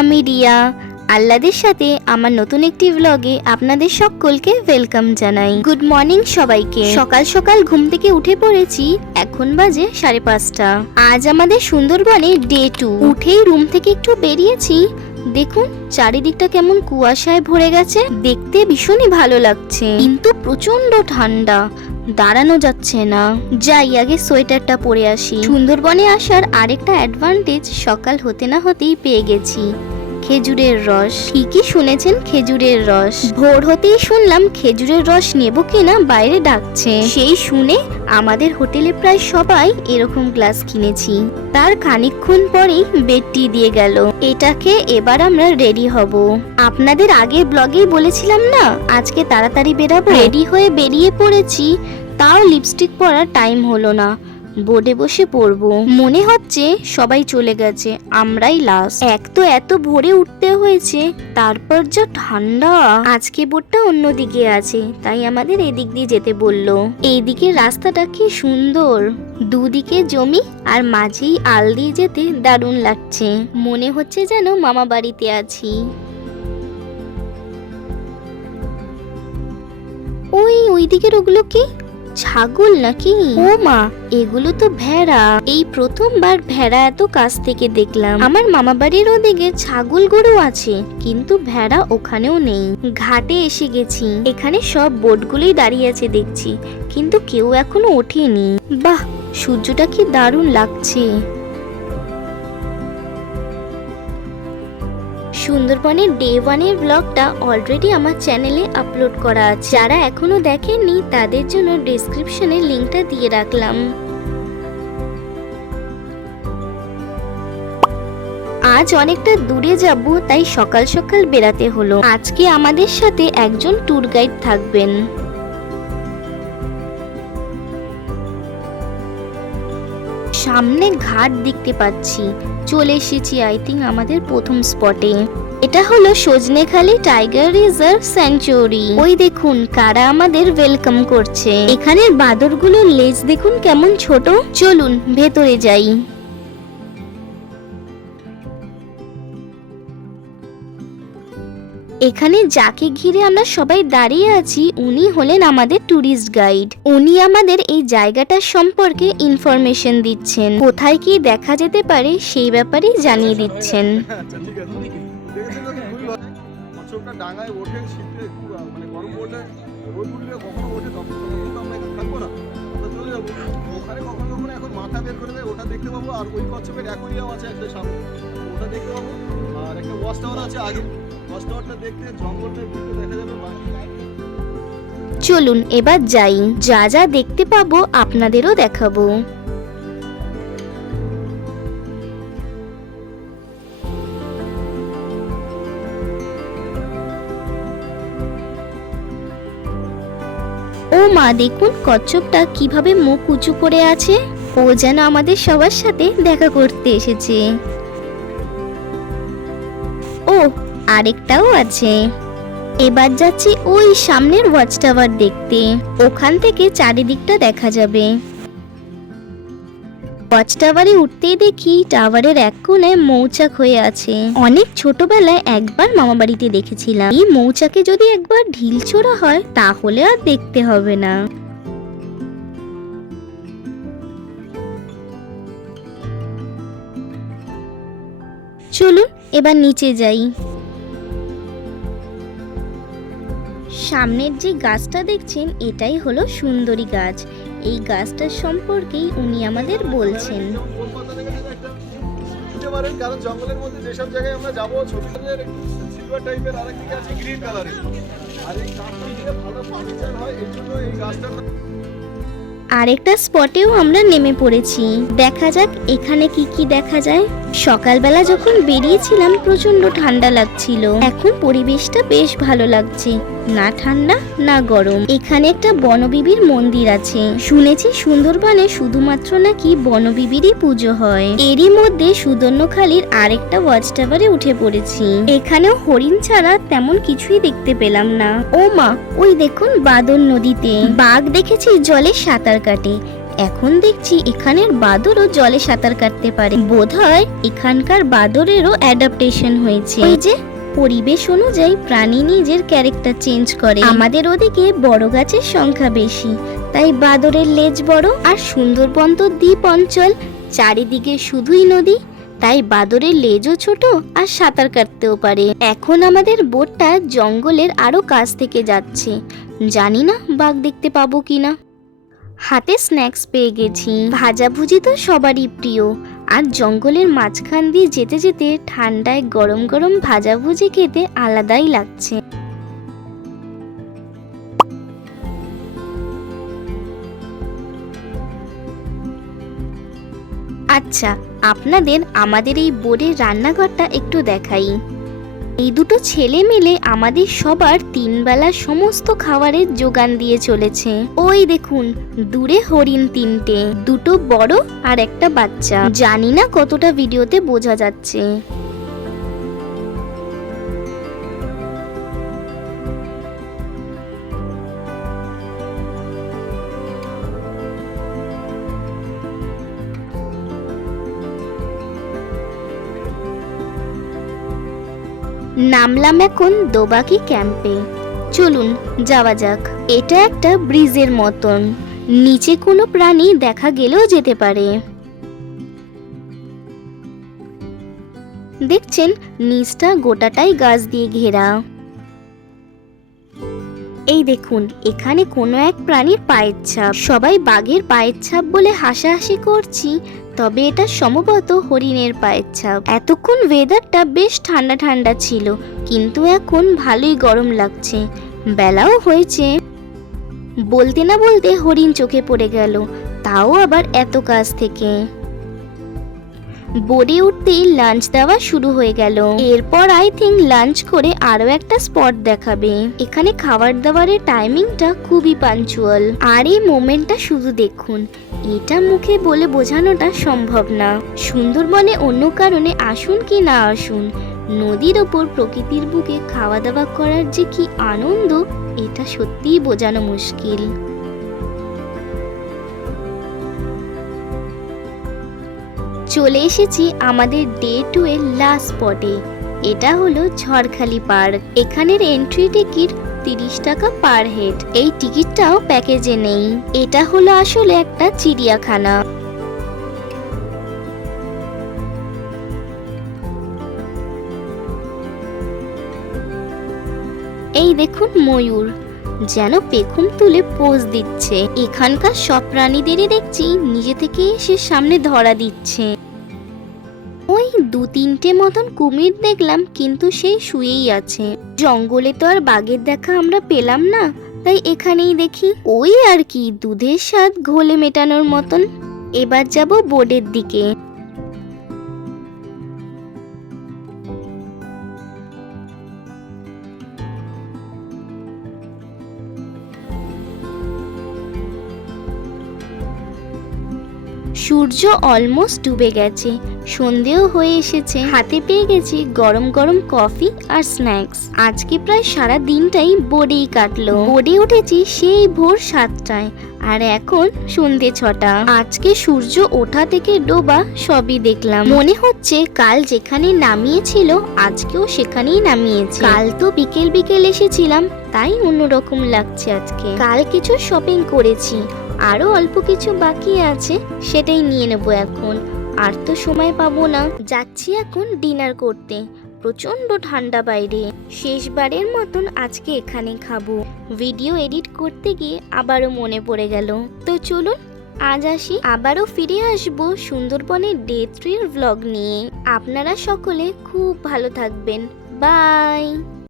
আমি রিয়া। আল্লাদের সাথে আমার নতুন একটি ব্লগে আপনাদের সকলকে ওয়েলকাম জানাই। গুড মর্নিং সবাইকে। সকাল সকাল ঘুম থেকে উঠে পড়েছি, এখন বাজে 5:30। আজ আমাদের সুন্দরবনে ডে 2। উঠেই রুম থেকে একটু বেরিয়েছি, দেখুন চারিদিকটা কেমন কুয়াশায় ভরে গেছে। দেখতে ভীষণই ভালো লাগছে, কিন্তু প্রচন্ড ঠান্ডা, দাঁড়ানো যাচ্ছে না। যাই আগে সোয়েটারটা পরে আসি। সুন্দরবনে আসার আরেকটা অ্যাডভান্টেজ সকাল হতে না হতেই পেয়ে গেছি খেজুরের রস। ঠিকই শুনেছেন, খেজুরের রস। ভোর হতেই শুনলাম খেজুরের রস নেব কিনা বাইরে ডাকছে। সেই শুনে আমাদের হোটেলে প্রায় সবাই এরকম গ্লাস কিনেছি। তার খানিকক্ষণ পরেই বেডটি দিয়ে গেল। এটাকে এবার আমরা রেডি হব। আপনাদের আগের ব্লগেই বলেছিলাম না আজকে তাড়াতাড়ি বেরাবো। রেডি হয়ে বেরিয়ে পড়েছি, তাও লিপস্টিক পরার টাইম হলো না। বোর্ডে বসে পড়বো। মনে হচ্ছে সবাই চলে গেছে, আমরাই লাস্ট। এক তো এত ভোরে উঠতে হয়েছে, তারপর যা ঠান্ডা। আজকে বোর্ডটা অন্যদিকে আছে, তাই আমাদের এদিক দিয়ে যেতে বললো। এইদিকে রাস্তাটা কি সুন্দর, দুদিকে জমি আর মাঝেই আল দিয়ে যেতে দারুণ লাগছে। মনে হচ্ছে যেন মামা বাড়িতে আছি। ওই দিকের ওগুলো কি ছাগল নাকি? ও মা, এগুলো তো ভেড়া। এই প্রথমবার ভেড়া এত কাছ থেকে দেখলাম। আমার মামা বাড়ির ওদিকে ছাগল গরু আছে, কিন্তু ভেড়া ওখানেও নেই। ঘাটে এসে গেছি, এখানে সব বোটগুলোই দাঁড়িয়ে আছে দেখছি, কিন্তু কেউ এখনো ওঠেনি। বাহ, সূর্যটা কি দারুণ লাগছে। সুন্দরবনের ডে 1 এর ব্লগটা অলরেডি আমার চ্যানেলে আপলোড করা আছে। যারা এখনো দেখেননি তাদের জন্য ডেসক্রিপশনে লিংকটা দিয়ে রাখলাম। আজ অনেকটা দূরে যাব, তাই সকাল সকাল বেরাতে হলো। আজকে আমাদের সাথে একজন ট্যুর গাইড থাকবেন। সামনে ঘাট দেখতে পাচ্ছি, চলে এসেছি আই থিঙ্ক আমাদের প্রথম স্পটে। এটা হলো সজনেখালি টাইগার রিজার্ভ স্যাংচুয়ারি। ওই দেখুন কারা আমাদের ওয়েলকাম করছে। এখানের বাদরগুলোর লেজ দেখুন কেমন ছোট। চলুন ভেতরে যাই। এখানে যাকে ঘিরে আমরা সবাই দাঁড়িয়ে আছি উনি হলেন আমাদের ট্যুরিস্ট গাইড। উনি আমাদের এই জায়গাটার সম্পর্কে ইনফরমেশন দিচ্ছেন, কোথায় কি দেখা যেতে পারে সেই ব্যাপারে জানিয়ে দিচ্ছেন। মাথা বের করে দেয়, ওটা দেখতে পাবো। আর ওই কচ্ছপের অ্যাকোয়ারিয়াম আছে একটা সামনে, ওটা দেখতে পাবো। আর একটা ওয়াচ টাওয়ার আছে আগে, ওয়াচ টাওয়ারটা দেখতে জঙ্গলটা ঘুরতে দেখা যাবে। চলুন এবার যাই, যা যা দেখতে পাবো আপনাদেরও দেখাবো। ও মা, দেখুন কচ্ছপটা কিভাবে মুখ উঁচু করে আছে। ও যেন আমাদের সবার সাথে দেখা করতে এসেছে। ও, আরেকটাও আছে। এবার যাচ্ছি ওই সামনের ওয়াচ টাওয়ার দেখতে, ওখান থেকে চারিদিকটা দেখা যাবে। ওয়াচ টাওয়ারে উঠতেই দেখি টাওয়ারের এক কোণায় মৌচাক হয়ে আছে। অনেক ছোটবেলায় একবার মামা বাড়িতে দেখেছিলাম। এই মৌচাকে যদি একবার ঢিল ছোড়া হয় তাহলে আর দেখতে হবে না। চলুন এবার নিচে যাই। সামনের যে গাছটা দেখছেন এটাই হলো সুন্দরী গাছ। এই গাছটার সম্পর্কেই উনি আমাদের বলছেন। কারণ জঙ্গলের মধ্যে যেসব জায়গায় আমরা যাবো, ছোটদের সিলভার টাইপের, আর একদিকে আছে গ্রিন কালারের। আর এই গাছটা দিয়ে ভালো ফার্নিচার হয়, এই জন্য এই গাছটা। আরেকটা স্পটেও আমরা নেমে পড়েছি, দেখা যাক এখানে কি কি দেখা যায়। সকালবেলা যখন বেরিয়েছিলাম প্রচন্ড ঠান্ডা লাগছিল, এখন পরিবেশটা বেশ ভালো লাগছে, না ঠান্ডা না গরম। এখানে একটা বনবিবির মন্দির আছে। শুনেছি সুন্দরবনে শুধুমাত্র নাকি বনবিবিরই পুজো হয়। এরই মধ্যে সুদর্ণখালির আরেকটা ওয়াচ টাওয়ারে উঠে পড়েছি। এখানেও হরিণ ছাড়া তেমন কিছুই দেখতে পেলাম না। ও মা, ওই দেখুন বাদর নদীতে বাঘ দেখেছি জলে সাঁতার কাটে। এখন দেখছি এখানের বাদরও জলে সাঁতার কাটতে পারে। বোধহয় এখানকার বাদরেরও অ্যাডাপ্টেশন হয়েছে। ওই যে পরিবেশ অনুযায়ী প্রাণী নিজের ক্যারেক্টার চেঞ্জ করে। আমাদের ওদিকে বড় গাছের সংখ্যা বেশি, তাই বাদরের লেজ বড়। আর সুন্দরবন তো দ্বীপ অঞ্চল, চারিদিকে শুধুই নদী, তাই বাদরের লেজও ছোট আর সাঁতার কাটতেও পারে। এখন আমাদের বোটটা জঙ্গলের আরো কাছ থেকে যাচ্ছে, জানি না বাঘ দেখতে পাবো কিনা। হাতে স্ন্যাক্স পেয়ে গেছি, ভাজাভুজি তো সবারই প্রিয়। আর জঙ্গলের মাঝখান দিয়ে যেতে যেতে ঠান্ডায় গরম গরম ভাজাভুজি খেতে আলাদাই লাগছে। আচ্ছা, আপনাদের আমাদের এই বোর্ডের রান্নাঘরটা একটু দেখাই। এই দুটো ছেলে মিলে আমাদের সবার 3 বেলা সমস্ত খাবারের যোগান দিয়ে চলেছে। ওই দেখুন দূরে হরিণ 3টে, দুটো বড় আর একটা বাচ্চা। জানি না কতটা ভিডিওতে বোঝা যাচ্ছে। নামলাম এখন দোবাকি ক্যাম্পে। চলুন যাওয়া যাক। এটা একটা ব্রিজের মতন, নিচে কোনো প্রাণী দেখা গেলেও যেতে পারে। দেখছেন নিচটা গোটাটাই গাছ দিয়ে ঘেরা। এই দেখুন এখানে কোনো এক প্রাণীর পায়ের ছাপ। সবাই বাঘের পায়ের ছাপ বলে হাসাহাসি করছি, তবে এটা সম্ভবত হরিণের পায়ের ছাপ। এতক্ষণ ওয়েদারটা বেশ ঠান্ডা ঠান্ডা ছিল, কিন্তু এখন ভালোই গরম লাগছে। বেলাও হয়েছে। বলতে না বলতে হরিণ চোখে পড়ে গেল, তাও আবার এত কাছ থেকে। বোর্ডে উঠতেই লাঞ্চ দেওয়া শুরু হয়ে গেল। এরপর আই থিঙ্ক লাঞ্চ করে আরো একটা স্পট দেখাবে। এখানে খাবার দাবারের টাইমিংটা খুবই পাঞ্চুয়াল। আর এই মোমেন্টটা শুধু দেখুন, এটা মুখে বলে বোঝানোটা সম্ভব না। সুন্দরবনে অন্য কারণে আসুন কি না আসুন, নদীর ওপর প্রকৃতির বুকে খাওয়া দাওয়া করার যে কি আনন্দ, এটা সত্যিই বোঝানো মুশকিল। চলে এসেছি আমাদের ডে 2 এর লাস্ট স্পটে। এটা হলো ঝড়খালি পার্ক। এখানের এন্ট্রি টিকিট 30 টাকা পার হেড। এই টিকিটটাও প্যাকেজে নেই। এটা হলো আসলে একটা চিড়িয়াখানা। এই দেখুন ময়ূর যেন পেখম তুলে পোজ দিচ্ছে। এখানকার সব প্রাণীদেরই দেখছি নিজে থেকে এসে সামনে ধরা দিচ্ছে। ওই 2-3টে মতন কুমির দেখলাম, কিন্তু সেই শুয়েই আছে। জঙ্গলে তো আর বাঘের দেখা আমরা পেলাম না, তাই এখানেই দেখি। ওই আর কি, দুধের স্বাদ ঘোলে মেটানোর মতন। এবার যাব বোর্ডের দিকে। সূর্য অলমোস্ট ডুবে গেছে, সন্ধেও হয়ে এসেছে। হাতে পেয়ে গেছি গরম গরম কফি আর স্ন্যাক্স। আজকে প্রায় সারা দিনটাই বোর্ডেই কাটলো। বোর্ডে উঠেছি সেই ভোর 7টায়, আর এখন সন্ধে 6টা। আজকে সূর্য ওঠা থেকে ডোবা সবই দেখলাম। মনে হচ্ছে কাল যেখানে নামিয়েছিল আজকেও সেখানেই নামিয়েছে। কাল তো বিকেল বিকেল এসেছিলাম, তাই অন্যরকম লাগছে আজকে। কাল কিছু শপিং করেছি, আরো অল্প কিছু বাকি আছে, সেটাই নিয়ে নেবো এখন। আর তো সময় পাবো না। যাচ্ছি এখন ডিনার করতে। প্রচন্ড ঠান্ডা বাইরে। শেষবারের মতন আজকে এখানে খাবো। ভিডিও এডিট করতে গিয়ে আবারও মনে পড়ে গেল। তো চলুন আজ আসি। আবারও ফিরে আসবো সুন্দরবনের ডে 3 এর ব্লগ নিয়ে। আপনারা সকলে খুব ভালো থাকবেন। বাই।